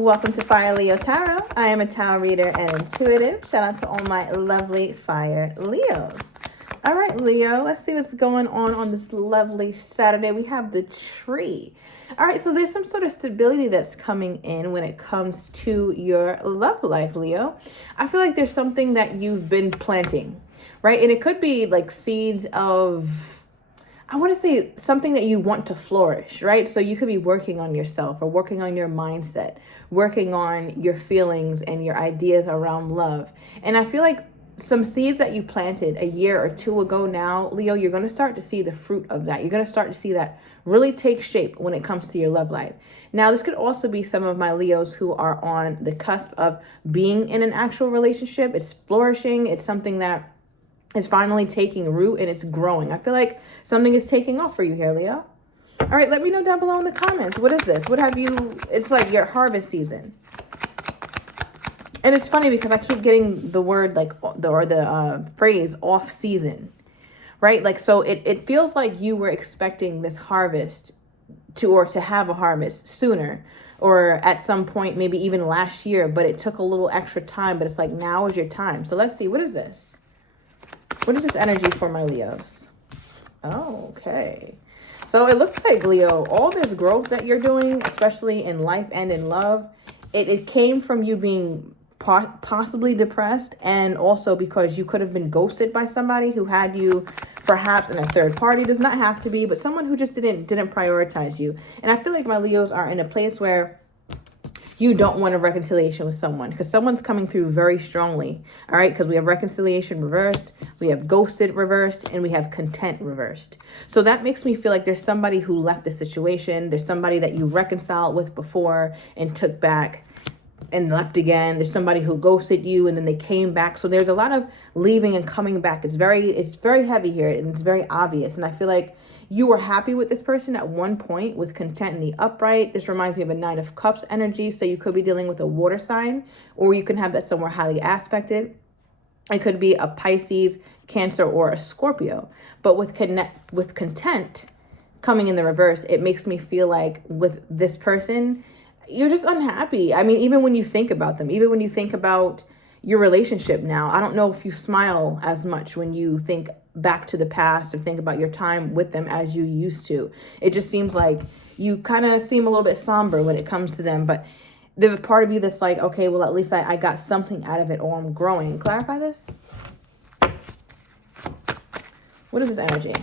Welcome to Fire Leo Tarot. I am a tarot reader and intuitive. Shout out to all my lovely Fire Leos. All right, Leo, let's see what's going on this lovely Saturday. We have the tree. All right, so there's some sort of stability that's coming in when it comes to your love life, Leo. I feel like there's something that you've been planting, right? And it could be like seeds of, I want to say something that you want to flourish, right? So you could be working on yourself or working on your mindset, working on your feelings and your ideas around love. And I feel like some seeds that you planted a year or two ago now, Leo, you're going to start to see the fruit of that. You're going to start to see that really take shape when it comes to your love life. Now, this could also be some of my Leos who are on the cusp of being in an actual relationship. It's flourishing. It's something that is finally taking root and it's growing. I feel like something is taking off for you here, Leo. All right, let me know down below in the comments. What is this? What have you? It's like your harvest season. And it's funny because I keep getting the word like the phrase off season, right? Like, so it feels like you were expecting this harvest to have a harvest sooner or at some point, maybe even last year, but it took a little extra time, but it's like now is your time. So let's see, what is this? What is this energy for my Leos? Oh, okay. So it looks like, Leo, all this growth that you're doing, especially in life and in love, it came from you being possibly depressed, and also because you could have been ghosted by somebody who had you perhaps in a third party. Does not have to be, but someone who just didn't prioritize you. And I feel like my Leos are in a place where you don't want a reconciliation with someone because someone's coming through very strongly. All right. Because we have reconciliation reversed, we have ghosted reversed, and we have content reversed. So that makes me feel like there's somebody who left the situation. There's somebody that you reconciled with before and took back and left again. There's somebody who ghosted you and then they came back. So there's a lot of leaving and coming back. It's very heavy here and it's very obvious. And I feel like you were happy with this person at one point with content in the upright. This reminds me of a Nine of Cups energy. So you could be dealing with a water sign, or you can have that somewhere highly aspected. It could be a Pisces, Cancer, or a Scorpio. But with content coming in the reverse, it makes me feel like with this person, you're just unhappy. I mean, even when you think about them, even when you think about your relationship now, I don't know if you smile as much when you think back to the past or think about your time with them as you used to. It just seems like you kind of seem a little bit somber when it comes to them, but there's a part of you that's like, okay, well, at least I got something out of it, or I'm growing. Clarify this. What is this energy?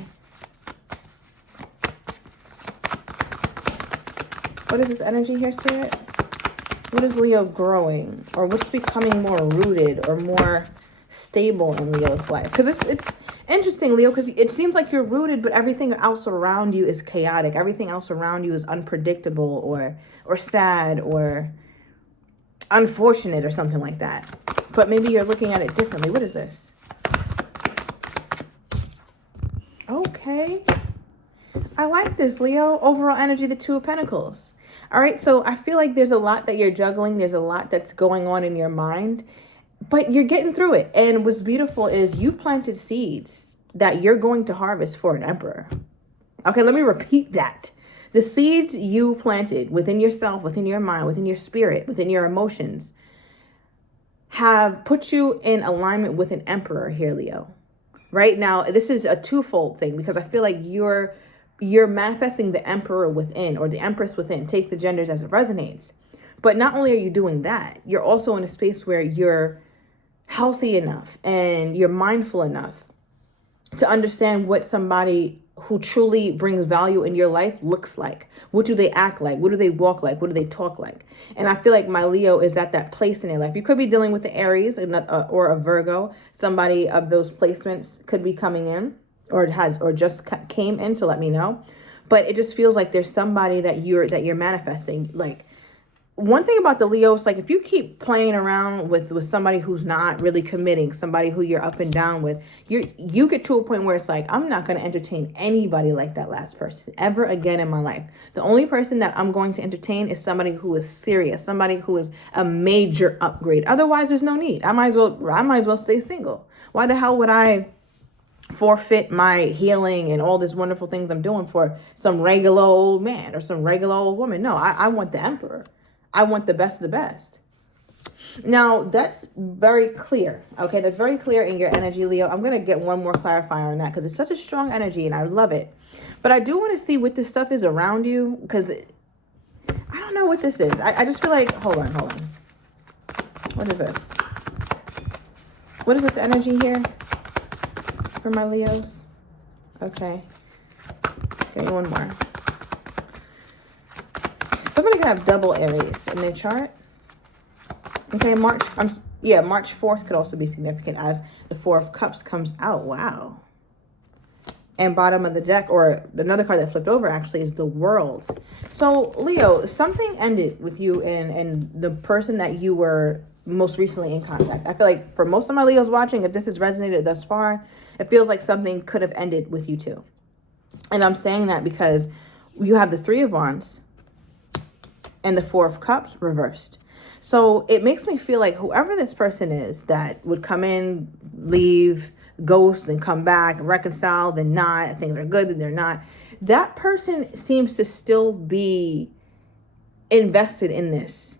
What is this energy here, Spirit? What is Leo growing? Or what's becoming more rooted or more stable in Leo's life? Because it's interesting, Leo, because it seems like you're rooted, but everything else around you is chaotic. Everything else around you is unpredictable or sad or unfortunate or something like that. But maybe you're looking at it differently. What is this? Okay. I like this, Leo. Overall energy, the Two of Pentacles. All right, so I feel like there's a lot that you're juggling. There's a lot that's going on in your mind, but you're getting through it. And what's beautiful is you've planted seeds that you're going to harvest for an emperor. Okay, let me repeat that. The seeds you planted within yourself, within your mind, within your spirit, within your emotions have put you in alignment with an emperor here, Leo. Right now, this is a twofold thing because I feel like you're manifesting the emperor within or the empress within. Take the genders as it resonates. But not only are you doing that, you're also in a space where you're healthy enough and you're mindful enough to understand what somebody who truly brings value in your life looks like. What do they act like? What do they walk like? What do they talk like? And I feel like my Leo is at that place in their life. You could be dealing with the Aries or a Virgo. Somebody of those placements could be coming in or just came in to let me know. But it just feels like there's somebody that you're manifesting. Like, one thing about the Leos, like if you keep playing around with somebody who's not really committing, somebody who you're up and down with, you get to a point where it's like, I'm not going to entertain anybody like that last person ever again in my life. The only person that I'm going to entertain is somebody who is serious, somebody who is a major upgrade. Otherwise, there's no need. I might as well stay single. Why the hell would I forfeit my healing and all these wonderful things I'm doing for some regular old man or some regular old woman? No, I want the emperor. I want the best of the best. Now, that's very clear. Okay, that's very clear in your energy, Leo. I'm going to get one more clarifier on that because it's such a strong energy and I love it. But I do want to see what this stuff is around you because I don't know what this is. I just feel like, hold on. What is this? What is this energy here for my Leos? Okay. Give me one more. Somebody can have double Aries in their chart. Okay, March 4th could also be significant as the Four of Cups comes out. Wow. And bottom of the deck, or another card that flipped over actually, is the World. So, Leo, something ended with you and the person that you were most recently in contact. I feel like for most of my Leos watching, if this has resonated thus far, it feels like something could have ended with you too. And I'm saying that because you have the Three of Wands and the Four of Cups reversed. So it makes me feel like whoever this person is that would come in, leave, ghost, and come back, reconcile, then not, things are good, then they're not. That person seems to still be invested in this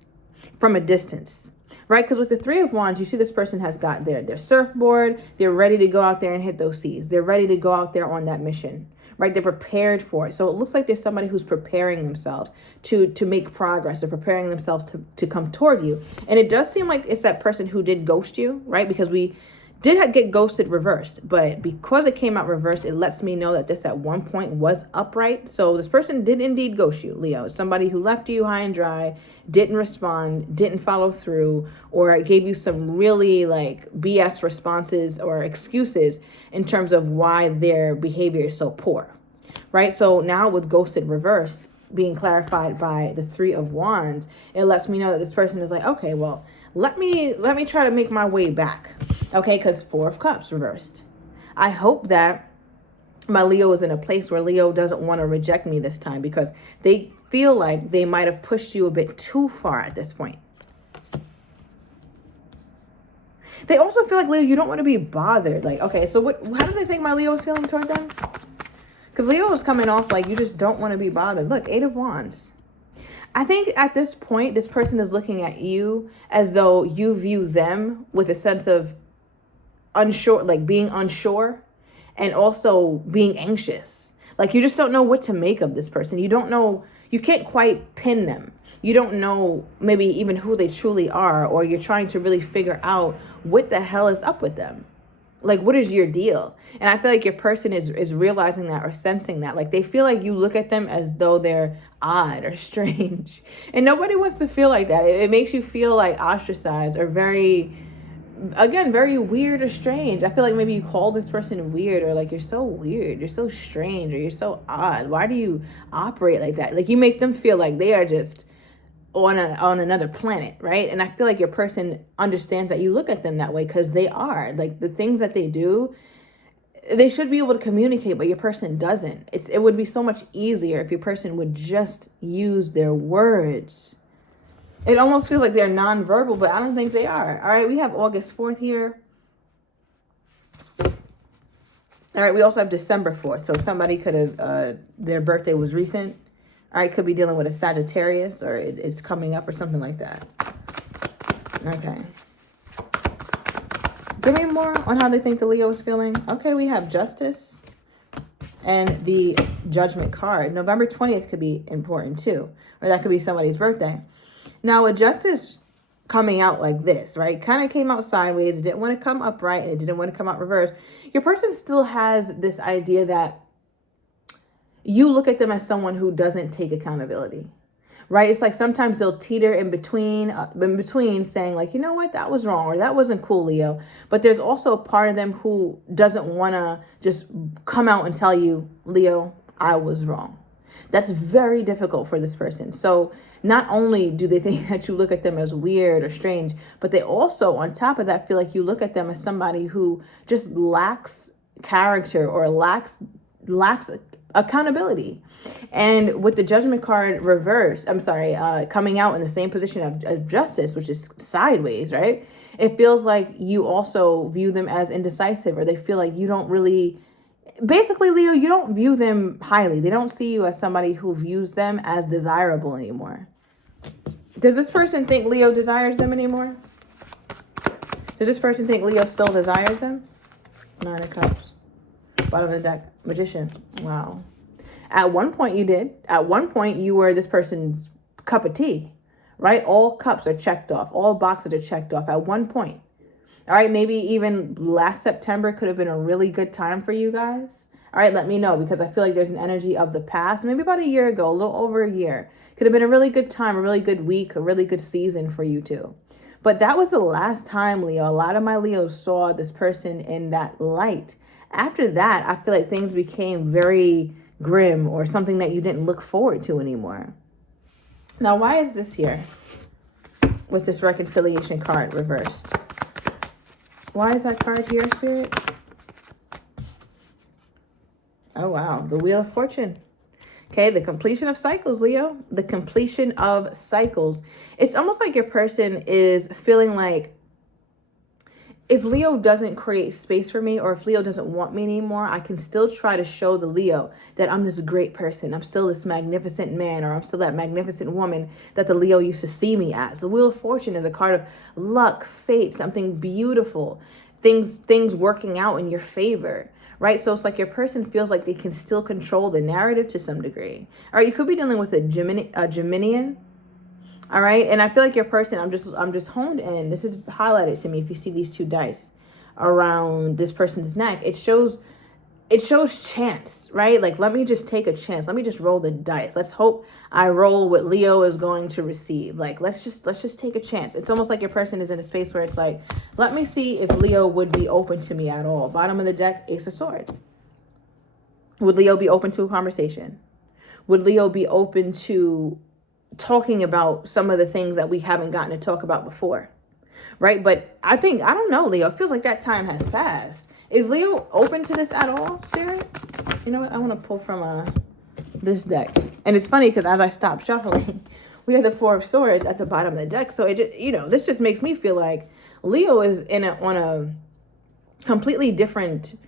from a distance, right? Because with the Three of Wands, you see this person has got their surfboard. They're ready to go out there and hit those seas. They're ready to go out there on that mission, right? They're prepared for it. So it looks like there's somebody who's preparing themselves to make progress. They're preparing themselves to come toward you. And it does seem like it's that person who did ghost you, right? Because we did get ghosted reversed, but because it came out reversed, it lets me know that this at one point was upright. So this person did indeed ghost you, Leo. It's somebody who left you high and dry, didn't respond, didn't follow through, or gave you some really like BS responses or excuses in terms of why their behavior is so poor, right? So now with ghosted reversed being clarified by the Three of Wands, it lets me know that this person is like, okay, well, let me try to make my way back. Okay, because Four of Cups reversed. I hope that my Leo is in a place where Leo doesn't want to reject me this time because they feel like they might have pushed you a bit too far at this point. They also feel like, Leo, you don't want to be bothered. Like, okay, so how do they think my Leo is feeling toward them? Because Leo is coming off like you just don't want to be bothered. Look, Eight of Wands. I think at this point, this person is looking at you as though you view them with a sense of unsure, like being unsure and also being anxious. Like you just don't know what to make of this person. You don't know, you can't quite pin them. You don't know maybe even who they truly are, or you're trying to really figure out what the hell is up with them. Like, what is your deal? And I feel like your person is realizing that or sensing that. Like, they feel like you look at them as though they're odd or strange. And nobody wants to feel like that. It makes you feel like ostracized or very weird or strange. I feel like maybe you call this person weird, or like, you're so weird, you're so strange, or you're so odd. Why do you operate like that? Like, you make them feel like they are just on another planet, right? And I feel like your person understands that you look at them that way because they are. Like, the things that they do, they should be able to communicate, but your person doesn't. It would be so much easier if your person would just use their words. It almost feels like they're nonverbal, but I don't think they are. All right, we have August 4th here. All right, we also have December 4th. So somebody could have, their birthday was recent. All right, could be dealing with a Sagittarius, or it's coming up or something like that. Okay. Give me more on how they think the Leo is feeling. Okay, we have Justice and the Judgment card. November 20th could be important too, or that could be somebody's birthday. Now, with Justice coming out like this, right, kind of came out sideways, it didn't want to come upright, and it didn't want to come out reverse. Your person still has this idea that you look at them as someone who doesn't take accountability, right? It's like sometimes they'll teeter in between saying like, you know what, that was wrong, or that wasn't cool, Leo. But there's also a part of them who doesn't want to just come out and tell you, Leo, I was wrong. That's very difficult for this person. So not only do they think that you look at them as weird or strange, but they also, on top of that, feel like you look at them as somebody who just lacks character or lacks accountability. And with the Judgment card coming out in the same position of Justice, which is sideways, right? It feels like you also view them as indecisive, or they feel like you don't really, basically, Leo, you don't view them highly. They don't see you as somebody who views them as desirable anymore. Does this person think Leo desires them anymore? Does this person think Leo still desires them? Nine of Cups. Bottom of the deck. Magician. Wow. At one point you did. At one point you were this person's cup of tea, right? All cups are checked off. All boxes are checked off at one point. All right, maybe even last September could have been a really good time for you guys. All right, let me know, because I feel like there's an energy of the past. Maybe about a year ago, a little over a year. Could have been a really good time, a really good week, a really good season for you too. But that was the last time, Leo. A lot of my Leos saw this person in that light. After that, I feel like things became very grim, or something that you didn't look forward to anymore. Now, why is this here with this reconciliation card reversed? Why is that card here, Spirit? Oh, wow. The Wheel of Fortune. Okay, the completion of cycles, Leo. The completion of cycles. It's almost like your person is feeling like, if Leo doesn't create space for me, or if Leo doesn't want me anymore, I can still try to show the Leo that I'm this great person. I'm still this magnificent man, or I'm still that magnificent woman that the Leo used to see me as. The Wheel of Fortune is a card of luck, fate, something beautiful, things working out in your favor, right? So it's like your person feels like they can still control the narrative to some degree. All right, you could be dealing with a Geminian. All right. And I feel like your person, I'm just honed in. This is highlighted to me. If you see these two dice around this person's neck, it shows chance, right? Like, let me just take a chance. Let me just roll the dice. Let's hope I roll what Leo is going to receive. Like, let's just take a chance. It's almost like your person is in a space where it's like, let me see if Leo would be open to me at all. Bottom of the deck, Ace of Swords. Would Leo be open to a conversation? Would Leo be open to talking about some of the things that we haven't gotten to talk about before, right? But I don't know, Leo. It feels like that time has passed. Is Leo open to this at all, Spirit? You know what? I want to pull from this deck. And it's funny because as I stop shuffling, we have the Four of Swords at the bottom of the deck. So it just, this just makes me feel like Leo is on a completely different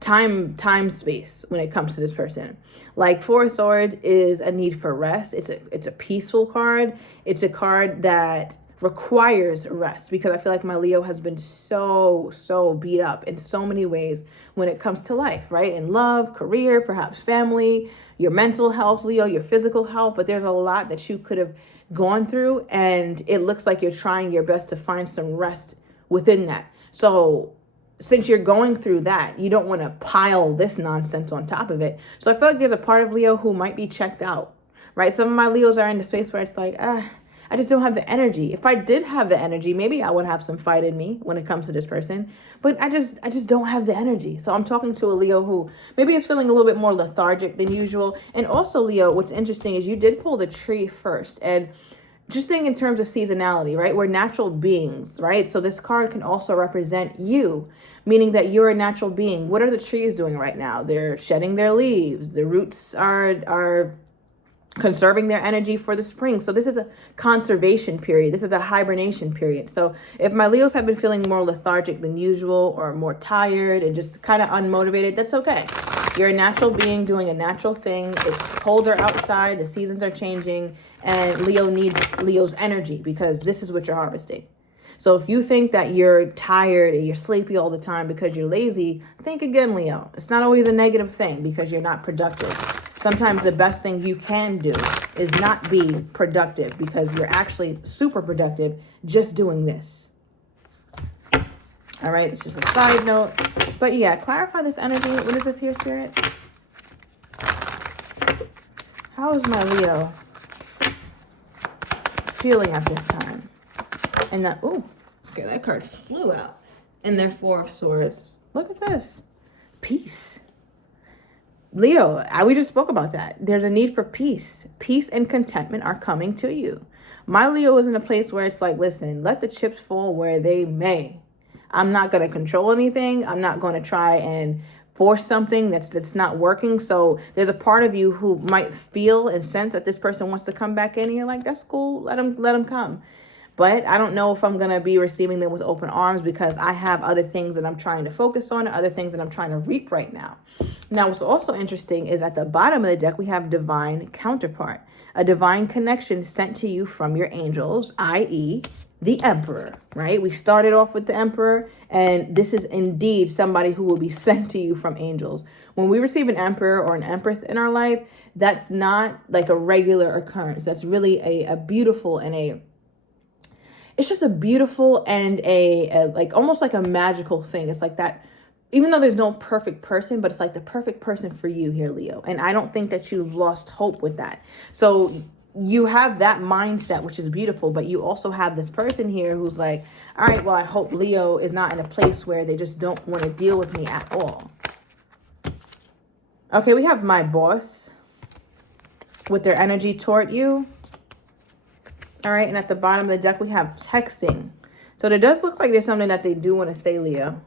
time space when it comes to this person. Like, Four of Swords is a need for rest. It's a peaceful card. It's a card that requires rest, because I feel like my Leo has been so beat up in so many ways when it comes to life, right? In love, career, perhaps family, your mental health, Leo, your physical health. But there's a lot that you could have gone through, and it looks like you're trying your best to find some rest within that. So since you're going through that, you don't want to pile this nonsense on top of it. So I feel like there's a part of Leo who might be checked out, right? Some of my Leos are in the space where it's like, I just don't have the energy. If I did have the energy, maybe I would have some fight in me when it comes to this person. But I just don't have the energy. So I'm talking to a Leo who maybe is feeling a little bit more lethargic than usual. And also, Leo, what's interesting is you did pull the Tree first. And just think in terms of seasonality, right? We're natural beings, right? So this card can also represent you, meaning that you're a natural being. What are the trees doing right now? They're shedding their leaves. The roots are conserving their energy for the spring. So this is a conservation period. This is a hibernation period. So if my Leos have been feeling more lethargic than usual, or more tired and just kind of unmotivated, that's okay. You're a natural being doing a natural thing. It's colder outside. The seasons are changing. And Leo needs Leo's energy, because this is what you're harvesting. So if you think that you're tired and you're sleepy all the time because you're lazy, think again, Leo. It's not always a negative thing because you're not productive. Sometimes the best thing you can do is not be productive, because you're actually super productive just doing this. All right, it's just a side note. But yeah, clarify this energy. What is this here, Spirit? How is my Leo feeling at this time? And that, oh, okay, that card flew out. And their Four of Swords. Look at this. Peace. Leo, we just spoke about that. There's a need for peace. Peace and contentment are coming to you. My Leo is in a place where it's like, listen, let the chips fall where they may. I'm not going to control anything. I'm not going to try and force something that's not working. So there's a part of you who might feel and sense that this person wants to come back in, and you're like, that's cool. Let them come. But I don't know if I'm going to be receiving them with open arms, because I have other things that I'm trying to focus on, other things that I'm trying to reap right now. Now, what's also interesting is at the bottom of the deck, we have Divine Counterpart. a divine connection sent to you from your angels, i.e., the Emperor, right? We started off with the Emperor, and this is indeed somebody who will be sent to you from angels. When we receive an Emperor or an Empress in our life, that's not like a regular occurrence. That's really a beautiful and it's just a beautiful and a like almost like a magical thing. It's like that, even though there's no perfect person, but it's like the perfect person for you here, Leo. And I don't think that you've lost hope with that. So you have that mindset, which is beautiful, but you also have this person here who's like, all right, well, I hope Leo is not in a place where they just don't want to deal with me at all. Okay, we have my boss with their energy toward you. All right, and at the bottom of the deck, we have texting. So it does look like there's something that they do want to say, Leo.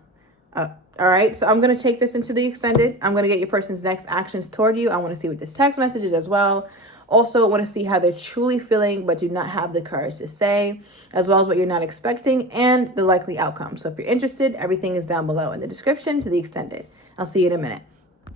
All right, so I'm going to take this into the extended. I'm going to get your person's next actions toward you. I want to see what this text message is as well. Also, I want to see how they're truly feeling, but do not have the courage to say, as well as what you're not expecting and the likely outcome. So if you're interested, everything is down below in the description to the extended. I'll see you in a minute.